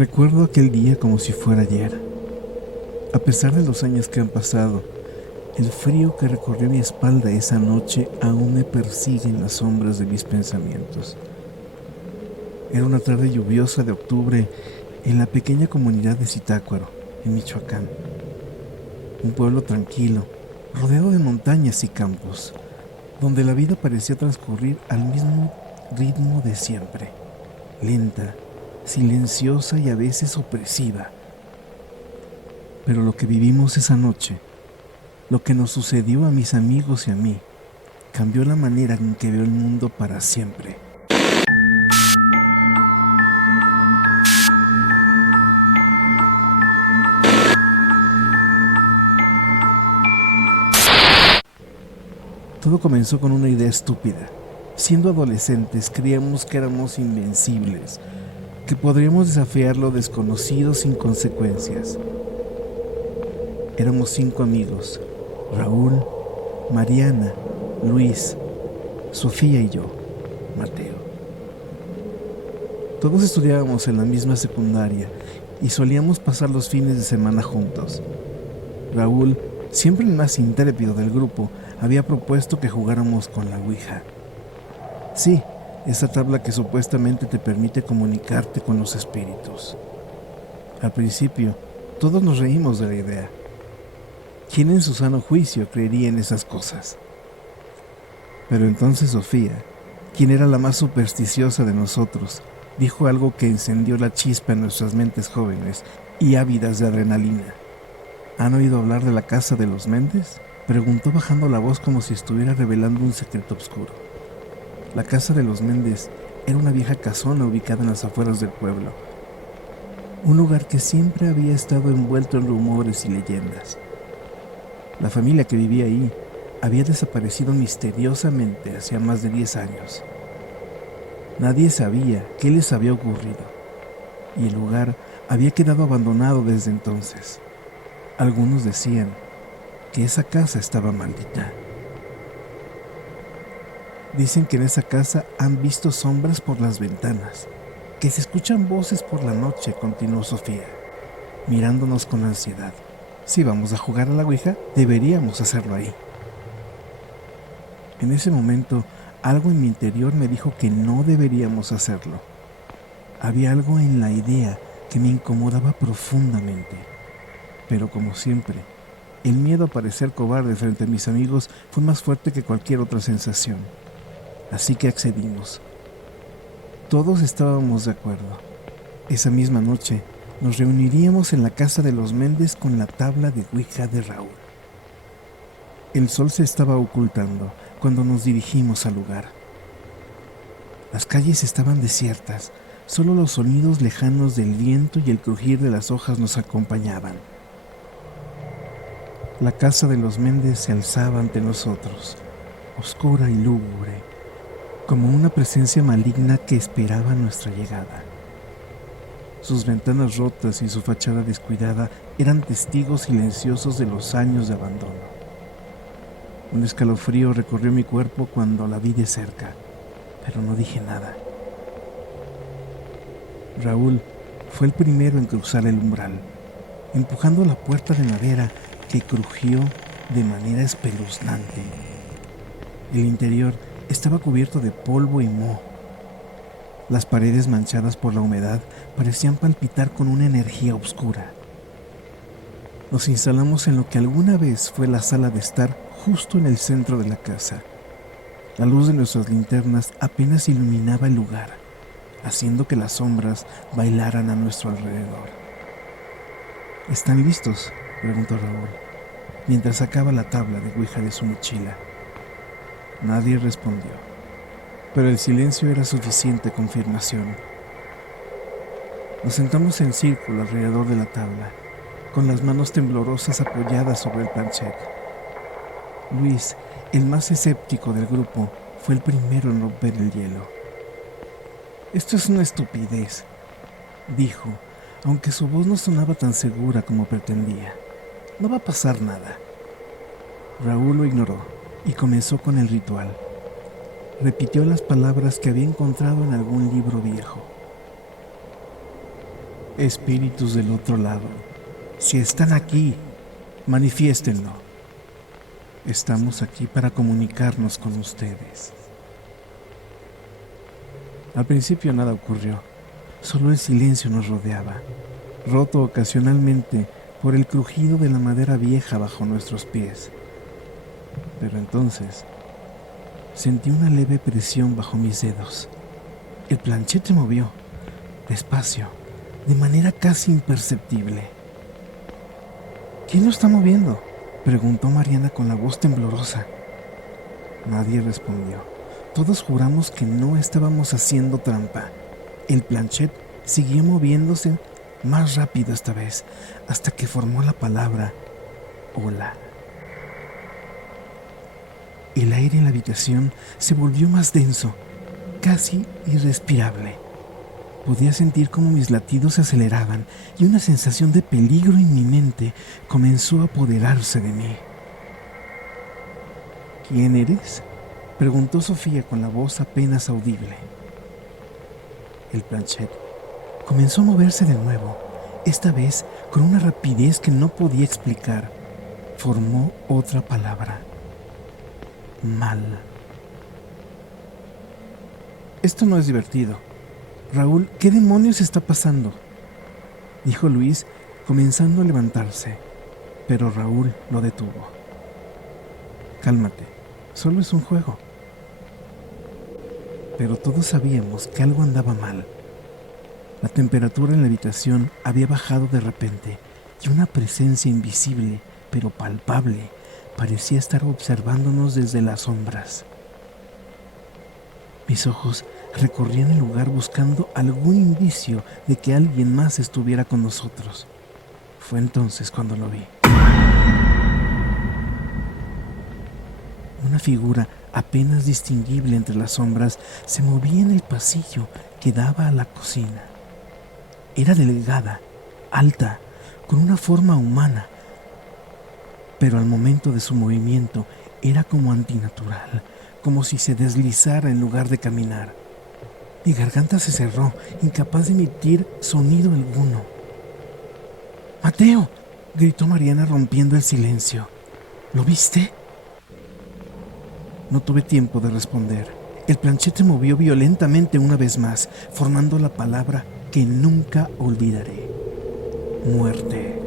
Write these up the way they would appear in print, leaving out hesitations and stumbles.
Recuerdo aquel día como si fuera ayer. A pesar de los años que han pasado, el frío que recorrió mi espalda esa noche aún me persigue en las sombras de mis pensamientos. Era una tarde lluviosa de octubre en la pequeña comunidad de Zitácuaro, en Michoacán. Un pueblo tranquilo, rodeado de montañas y campos, donde la vida parecía transcurrir al mismo ritmo de siempre, lenta, silenciosa y a veces opresiva. Pero lo que vivimos esa noche, lo que nos sucedió a mis amigos y a mí, cambió la manera en que veo el mundo para siempre. Todo comenzó con una idea estúpida. Siendo adolescentes creíamos que éramos invencibles, que podríamos desafiar lo desconocido sin consecuencias. Éramos 5 amigos: Raúl, Mariana, Luis, Sofía y yo, Mateo. Todos estudiábamos en la misma secundaria y solíamos pasar los fines de semana juntos. Raúl, siempre el más intrépido del grupo, había propuesto que jugáramos con la Ouija. Sí, esa tabla que supuestamente te permite comunicarte con los espíritus. Al principio, todos nos reímos de la idea. ¿Quién en su sano juicio creería en esas cosas? Pero entonces Sofía, quien era la más supersticiosa de nosotros, dijo algo que encendió la chispa en nuestras mentes jóvenes y ávidas de adrenalina. ¿Han oído hablar de la casa de los Méndez?, preguntó bajando la voz como si estuviera revelando un secreto oscuro. La casa de los Méndez era una vieja casona ubicada en las afueras del pueblo, un lugar que siempre había estado envuelto en rumores y leyendas. La familia que vivía ahí había desaparecido misteriosamente hacía más de 10 años. Nadie sabía qué les había ocurrido, y el lugar había quedado abandonado desde entonces. Algunos decían que esa casa estaba maldita. Dicen que en esa casa han visto sombras por las ventanas, que se escuchan voces por la noche, continuó Sofía, mirándonos con ansiedad. Si vamos a jugar a la Ouija, deberíamos hacerlo ahí. En ese momento, algo en mi interior me dijo que no deberíamos hacerlo. Había algo en la idea que me incomodaba profundamente, pero como siempre, el miedo a parecer cobarde frente a mis amigos fue más fuerte que cualquier otra sensación. Así que accedimos. Todos estábamos de acuerdo. Esa misma noche nos reuniríamos en la casa de los Méndez con la tabla de Ouija de Raúl. El sol se estaba ocultando cuando nos dirigimos al lugar. Las calles estaban desiertas, solo los sonidos lejanos del viento y el crujir de las hojas nos acompañaban. La casa de los Méndez se alzaba ante nosotros, oscura y lúgubre, como una presencia maligna que esperaba nuestra llegada. Sus ventanas rotas y su fachada descuidada eran testigos silenciosos de los años de abandono. Un escalofrío recorrió mi cuerpo cuando la vi de cerca, pero no dije nada. Raúl fue el primero en cruzar el umbral, empujando la puerta de madera que crujió de manera espeluznante. El interior estaba cubierto de polvo y moho. Las paredes manchadas por la humedad parecían palpitar con una energía oscura. Nos instalamos en lo que alguna vez fue la sala de estar justo en el centro de la casa. La luz de nuestras linternas apenas iluminaba el lugar, haciendo que las sombras bailaran a nuestro alrededor. ¿Están listos?, preguntó Raúl, mientras sacaba la tabla de Ouija de su mochila. Nadie respondió, pero el silencio era suficiente confirmación. Nos sentamos en círculo alrededor de la tabla, con las manos temblorosas apoyadas sobre el planchet. Luis, el más escéptico del grupo, fue el primero en romper el hielo. «Esto es una estupidez», dijo, aunque su voz no sonaba tan segura como pretendía. «No va a pasar nada». Raúl lo ignoró y comenzó con el ritual. Repitió las palabras que había encontrado en algún libro viejo. Espíritus del otro lado, si están aquí, manifiéstenlo. Estamos aquí para comunicarnos con ustedes. Al principio nada ocurrió, solo el silencio nos rodeaba, roto ocasionalmente por el crujido de la madera vieja bajo nuestros pies. Pero entonces sentí una leve presión bajo mis dedos. El planchete se movió, despacio, de manera casi imperceptible. ¿Quién lo está moviendo?, preguntó Mariana con la voz temblorosa. Nadie respondió. Todos juramos que no estábamos haciendo trampa. El planchet siguió moviéndose más rápido esta vez, hasta que formó la palabra hola. El aire en la habitación se volvió más denso, casi irrespirable. Podía sentir cómo mis latidos se aceleraban y una sensación de peligro inminente comenzó a apoderarse de mí. ¿Quién eres?, preguntó Sofía con la voz apenas audible. El planchet comenzó a moverse de nuevo, esta vez con una rapidez que no podía explicar. Formó otra palabra: mal. Esto no es divertido. Raúl, ¿qué demonios está pasando?, dijo Luis, comenzando a levantarse, pero Raúl lo detuvo. Cálmate, solo es un juego. Pero todos sabíamos que algo andaba mal. La temperatura en la habitación había bajado de repente y una presencia invisible, pero palpable, parecía estar observándonos desde las sombras. Mis ojos recorrían el lugar buscando algún indicio de que alguien más estuviera con nosotros. Fue entonces cuando lo vi. Una figura apenas distinguible entre las sombras se movía en el pasillo que daba a la cocina. Era delgada, alta, con una forma humana, pero al momento de su movimiento era como antinatural, como si se deslizara en lugar de caminar. Mi garganta se cerró, incapaz de emitir sonido alguno. ¡Mateo!, gritó Mariana rompiendo el silencio. ¿Lo viste? No tuve tiempo de responder. El planchete movió violentamente una vez más, formando la palabra que nunca olvidaré: muerte.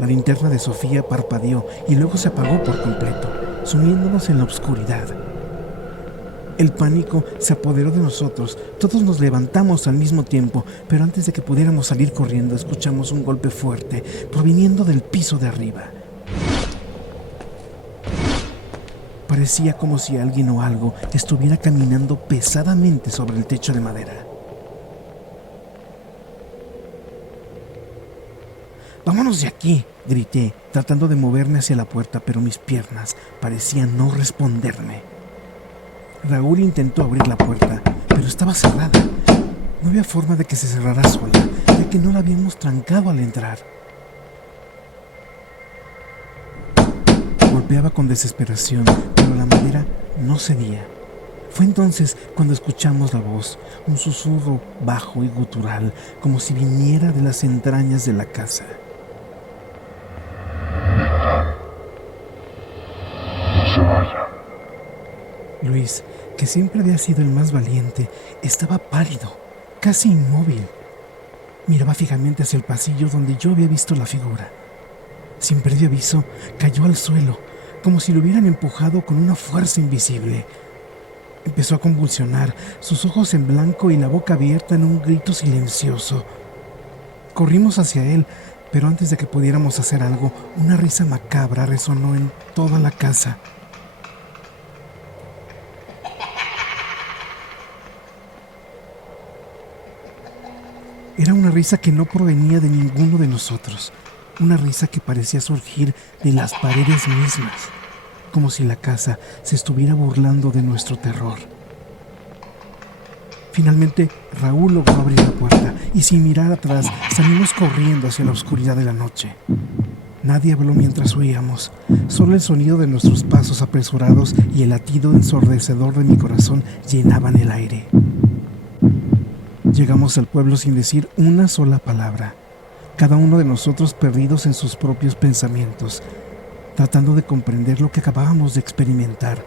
La linterna de Sofía parpadeó y luego se apagó por completo, sumiéndonos en la oscuridad. El pánico se apoderó de nosotros. Todos nos levantamos al mismo tiempo, pero antes de que pudiéramos salir corriendo, escuchamos un golpe fuerte proviniendo del piso de arriba. Parecía como si alguien o algo estuviera caminando pesadamente sobre el techo de madera. ¡Vámonos de aquí!, grité, tratando de moverme hacia la puerta, pero mis piernas parecían no responderme. Raúl intentó abrir la puerta, pero estaba cerrada. No había forma de que se cerrara sola, ya que no la habíamos trancado al entrar. Golpeaba con desesperación, pero la madera no cedía. Fue entonces cuando escuchamos la voz, un susurro bajo y gutural, como si viniera de las entrañas de la casa. No se vaya. Luis, que siempre había sido el más valiente, estaba pálido, casi inmóvil. Miraba fijamente hacia el pasillo donde yo había visto la figura. Sin previo aviso, cayó al suelo, como si lo hubieran empujado con una fuerza invisible. Empezó a convulsionar, sus ojos en blanco y la boca abierta en un grito silencioso. Corrimos hacia él, pero antes de que pudiéramos hacer algo, una risa macabra resonó en toda la casa. Era una risa que no provenía de ninguno de nosotros, una risa que parecía surgir de las paredes mismas, como si la casa se estuviera burlando de nuestro terror. Finalmente, Raúl logró abrir la puerta y sin mirar atrás salimos corriendo hacia la oscuridad de la noche. Nadie habló mientras huíamos, solo el sonido de nuestros pasos apresurados y el latido ensordecedor de mi corazón llenaban el aire. Llegamos al pueblo sin decir una sola palabra, cada uno de nosotros perdidos en sus propios pensamientos, tratando de comprender lo que acabábamos de experimentar.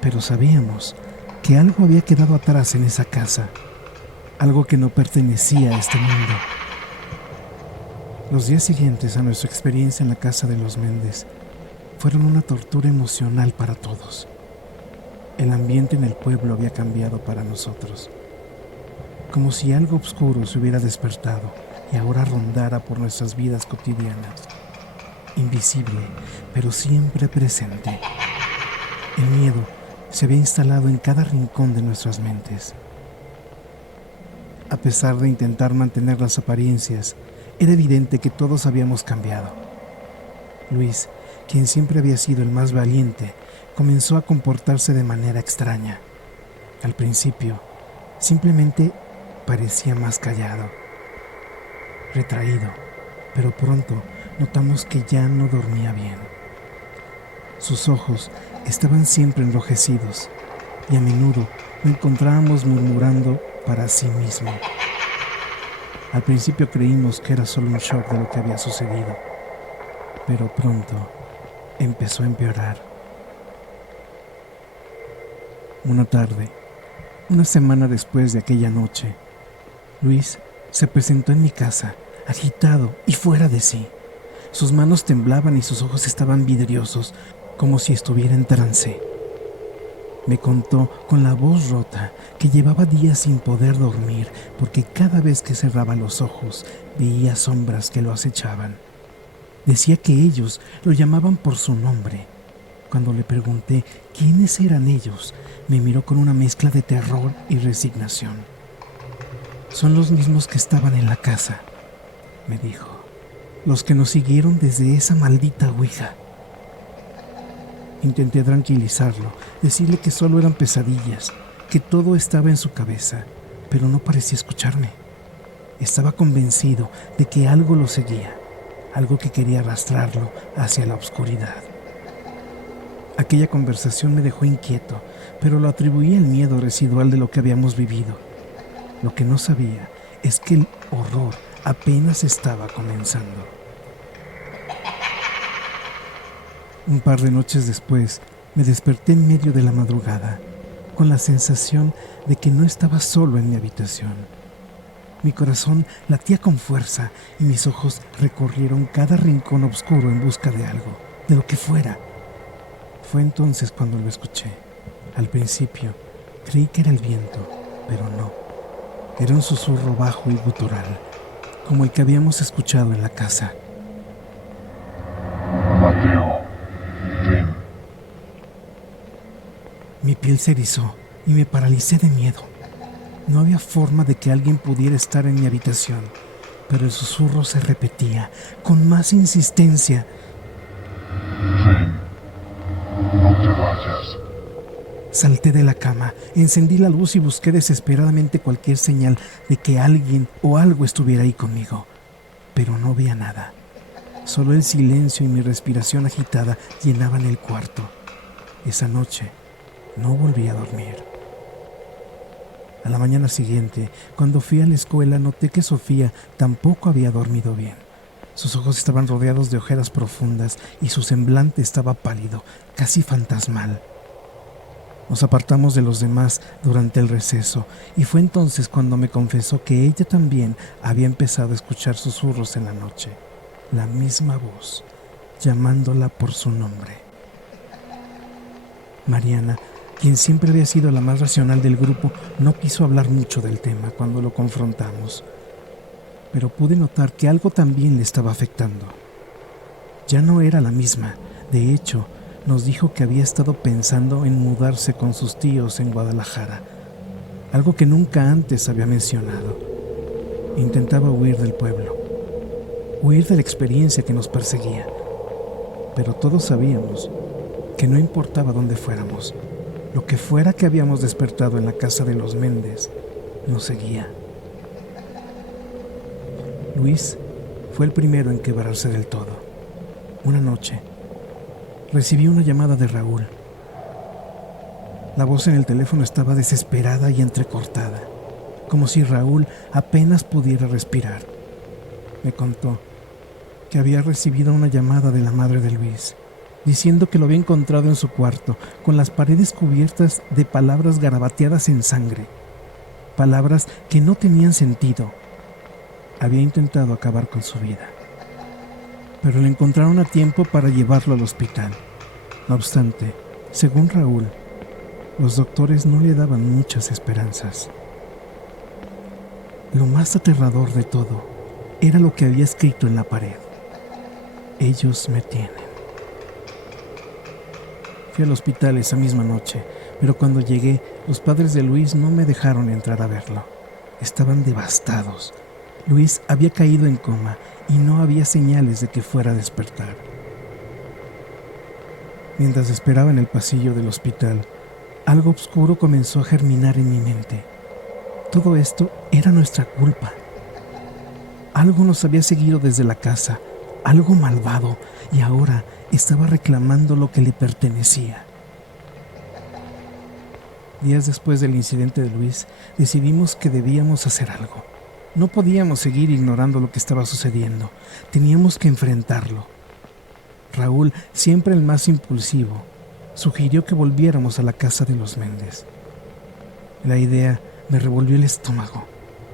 Pero sabíamos que algo había quedado atrás en esa casa, algo que no pertenecía a este mundo. Los días siguientes a nuestra experiencia en la casa de los Méndez fueron una tortura emocional para todos. El ambiente en el pueblo había cambiado para nosotros, como si algo oscuro se hubiera despertado y ahora rondara por nuestras vidas cotidianas, invisible, pero siempre presente. El miedo se había instalado en cada rincón de nuestras mentes. A pesar de intentar mantener las apariencias, era evidente que todos habíamos cambiado. Luis, quien siempre había sido el más valiente, comenzó a comportarse de manera extraña. Al principio, simplemente parecía más callado, retraído, pero pronto notamos que ya no dormía bien. Sus ojos estaban siempre enrojecidos y a menudo lo encontrábamos murmurando para sí mismo. Al principio creímos que era solo un shock de lo que había sucedido, pero pronto empezó a empeorar. Una tarde, una semana después de aquella noche, Luis se presentó en mi casa, agitado y fuera de sí. Sus manos temblaban y sus ojos estaban vidriosos, como si estuviera en trance. Me contó con la voz rota que llevaba días sin poder dormir porque cada vez que cerraba los ojos veía sombras que lo acechaban. Decía que ellos lo llamaban por su nombre. Cuando le pregunté quiénes eran ellos, me miró con una mezcla de terror y resignación. Son los mismos que estaban en la casa, me dijo. Los que nos siguieron desde esa maldita ouija. Intenté tranquilizarlo, decirle que solo eran pesadillas, que todo estaba en su cabeza, pero no parecía escucharme. Estaba convencido de que algo lo seguía, algo que quería arrastrarlo hacia la oscuridad. Aquella conversación me dejó inquieto, pero lo atribuía al miedo residual de lo que habíamos vivido. Lo que no sabía es que el horror apenas estaba comenzando. Un par de noches después, me desperté en medio de la madrugada, con la sensación de que no estaba solo en mi habitación. Mi corazón latía con fuerza y mis ojos recorrieron cada rincón oscuro en busca de algo, de lo que fuera. Fue entonces cuando lo escuché. Al principio, creí que era el viento, pero no. Era un susurro bajo y gutural, como el que habíamos escuchado en la casa. Mateo, ven. Mi piel se erizó y me paralicé de miedo. No había forma de que alguien pudiera estar en mi habitación, pero el susurro se repetía con más insistencia. Ven. No te vayas. Salté de la cama, encendí la luz y busqué desesperadamente cualquier señal de que alguien o algo estuviera ahí conmigo, pero no veía nada. Solo el silencio y mi respiración agitada llenaban el cuarto. Esa noche no volví a dormir. A la mañana siguiente, cuando fui a la escuela, noté que Sofía tampoco había dormido bien. Sus ojos estaban rodeados de ojeras profundas y su semblante estaba pálido, casi fantasmal. Nos apartamos de los demás durante el receso y fue entonces cuando me confesó que ella también había empezado a escuchar susurros en la noche, la misma voz, llamándola por su nombre. Mariana, quien siempre había sido la más racional del grupo, no quiso hablar mucho del tema cuando lo confrontamos, pero pude notar que algo también le estaba afectando. Ya no era la misma. De hecho, nos dijo que había estado pensando en mudarse con sus tíos en Guadalajara, algo que nunca antes había mencionado. Intentaba huir del pueblo, huir de la experiencia que nos perseguía, pero todos sabíamos que no importaba dónde fuéramos, lo que fuera que habíamos despertado en la casa de los Méndez nos seguía. Luis fue el primero en quebrarse del todo. Una noche, recibí una llamada de Raúl. La voz en el teléfono estaba desesperada y entrecortada. como si Raúl apenas pudiera respirar. Me contó que había recibido una llamada de la madre de Luis, diciendo que lo había encontrado en su cuarto, con las paredes cubiertas de palabras garabateadas en sangre, palabras que no tenían sentido. Había intentado acabar con su vida, pero le encontraron a tiempo para llevarlo al hospital. No obstante, según Raúl, los doctores no le daban muchas esperanzas. Lo más aterrador de todo era lo que había escrito en la pared: ellos me tienen. Fui al hospital esa misma noche, pero cuando llegué, los padres de Luis no me dejaron entrar a verlo. Estaban devastados. Luis había caído en coma y no había señales de que fuera a despertar. Mientras esperaba en el pasillo del hospital, algo oscuro comenzó a germinar en mi mente. Todo esto era nuestra culpa. Algo nos había seguido desde la casa, algo malvado, y ahora estaba reclamando lo que le pertenecía. Días después del incidente de Luis, decidimos que debíamos hacer algo. No podíamos seguir ignorando lo que estaba sucediendo. Teníamos que enfrentarlo. Raúl, siempre el más impulsivo, sugirió que volviéramos a la casa de los Méndez. La idea me revolvió el estómago,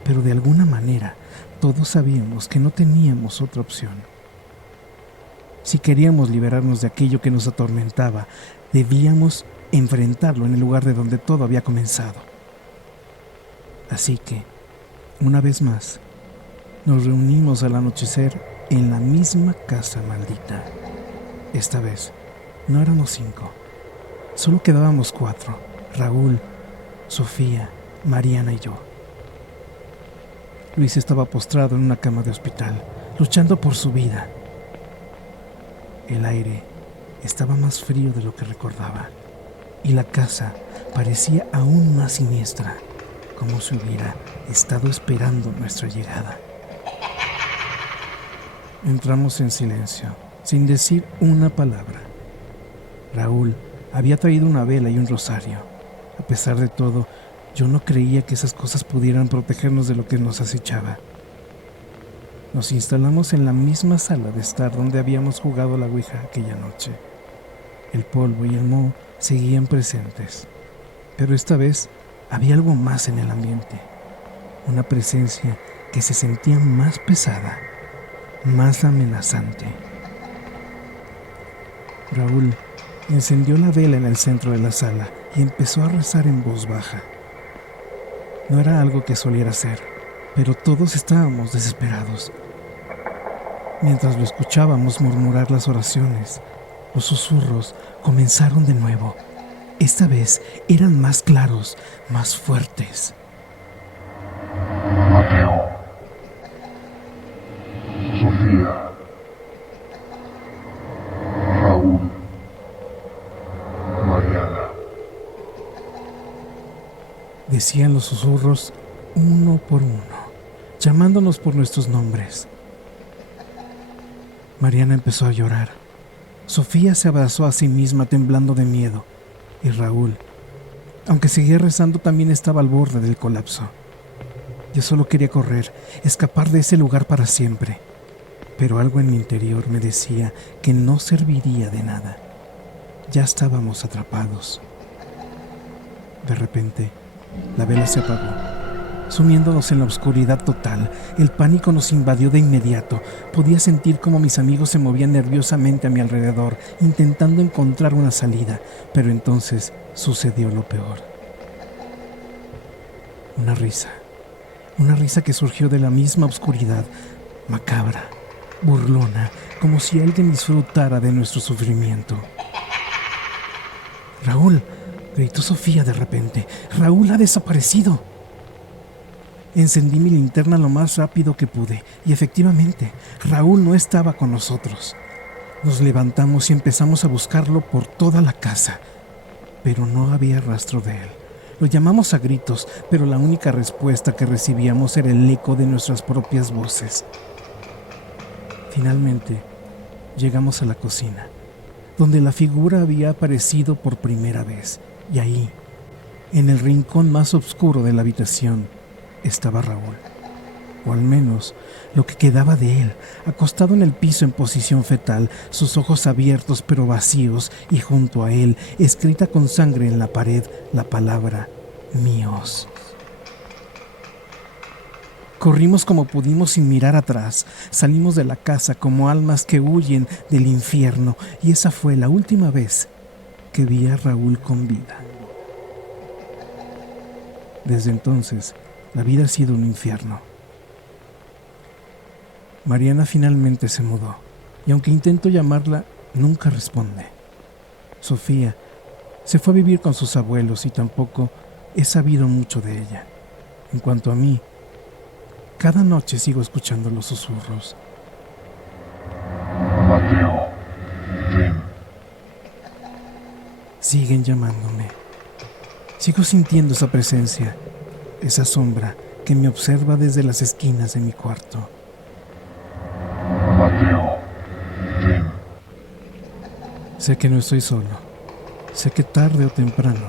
pero de alguna manera todos sabíamos que no teníamos otra opción. Si queríamos liberarnos de aquello que nos atormentaba, debíamos enfrentarlo en el lugar de donde todo había comenzado. Así que, una vez más, nos reunimos al anochecer en la misma casa maldita. Esta vez, no éramos 5, solo quedábamos 4: Raúl, Sofía, Mariana y yo. Luis estaba postrado en una cama de hospital, luchando por su vida. El aire estaba más frío de lo que recordaba, y la casa parecía aún más siniestra, como si hubiera estado esperando nuestra llegada. Entramos en silencio, sin decir una palabra. Raúl había traído una vela y un rosario. A pesar de todo, yo no creía que esas cosas pudieran protegernos de lo que nos acechaba. Nos instalamos en la misma sala de estar donde habíamos jugado la ouija aquella noche. El polvo y el moho seguían presentes, pero esta vez había algo más en el ambiente, una presencia que se sentía más pesada, más amenazante. Raúl encendió la vela en el centro de la sala y empezó a rezar en voz baja. No era algo que soliera hacer, pero todos estábamos desesperados. Mientras lo escuchábamos murmurar las oraciones, los susurros comenzaron de nuevo. Esta vez eran más claros, más fuertes. Mateo. Sofía. Raúl. Mariana. Decían los susurros uno por uno, llamándonos por nuestros nombres. Mariana empezó a llorar. Sofía se abrazó a sí misma temblando de miedo. Y Raúl, aunque seguía rezando, también estaba al borde del colapso. Yo solo quería correr, escapar de ese lugar para siempre. Pero algo en mi interior me decía que no serviría de nada. Ya estábamos atrapados. De repente, la vela se apagó, sumiéndonos en la oscuridad total. El pánico nos invadió de inmediato. Podía sentir cómo mis amigos se movían nerviosamente a mi alrededor, intentando encontrar una salida, pero entonces sucedió lo peor. Una risa que surgió de la misma oscuridad, macabra, burlona, como si alguien disfrutara de nuestro sufrimiento. ¡Raúl!, gritó Sofía de repente. ¡Raúl ha desaparecido! Encendí mi linterna lo más rápido que pude y efectivamente, Raúl no estaba con nosotros. Nos levantamos y empezamos a buscarlo por toda la casa, pero no había rastro de él. Lo llamamos a gritos, pero la única respuesta que recibíamos era el eco de nuestras propias voces. Finalmente, llegamos a la cocina, donde la figura había aparecido por primera vez, y ahí, en el rincón más oscuro de la habitación, estaba Raúl, o al menos lo que quedaba de él, acostado en el piso en posición fetal, sus ojos abiertos pero vacíos, y junto a él, escrita con sangre en la pared, la palabra míos. Corrimos como pudimos sin mirar atrás, salimos de la casa como almas que huyen del infierno, y esa fue la última vez que vi a Raúl con vida. Desde entonces, la vida ha sido un infierno. Mariana finalmente se mudó, y aunque intento llamarla, nunca responde. Sofía se fue a vivir con sus abuelos y tampoco he sabido mucho de ella. En cuanto a mí, cada noche sigo escuchando los susurros. Mateo, ven. Siguen llamándome. Sigo sintiendo esa presencia, esa sombra que me observa desde las esquinas de mi cuarto. Mateo, ven. Sé que no estoy solo. Sé que tarde o temprano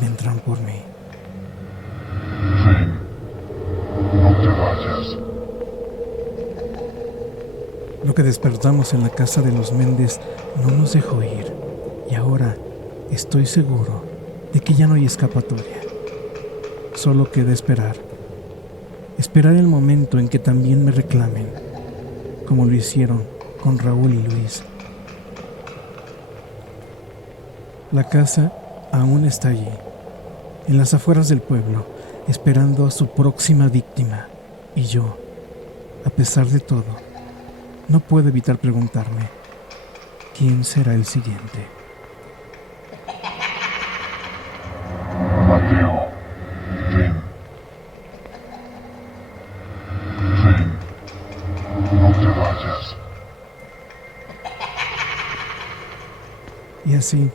vendrán por mí. Ven. No te vayas. Lo que despertamos en la casa de los Méndez no nos dejó ir, y ahora estoy seguro de que ya no hay escapatoria. Solo queda esperar. Esperar el momento en que también me reclamen, como lo hicieron con Raúl y Luis. La casa aún está allí, en las afueras del pueblo, esperando a su próxima víctima. Y yo, a pesar de todo, no puedo evitar preguntarme, ¿quién será el siguiente? Mateo, ven. Ven. No te vayas. Y así,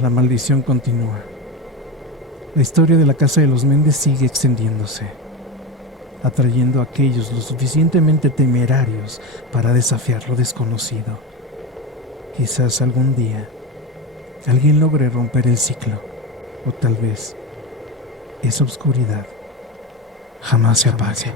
la maldición continúa. La historia de la casa de los Méndez sigue extendiéndose, atrayendo a aquellos lo suficientemente temerarios para desafiar lo desconocido. Quizás algún día alguien logre romper el ciclo, o tal vez esa oscuridad jamás se apague.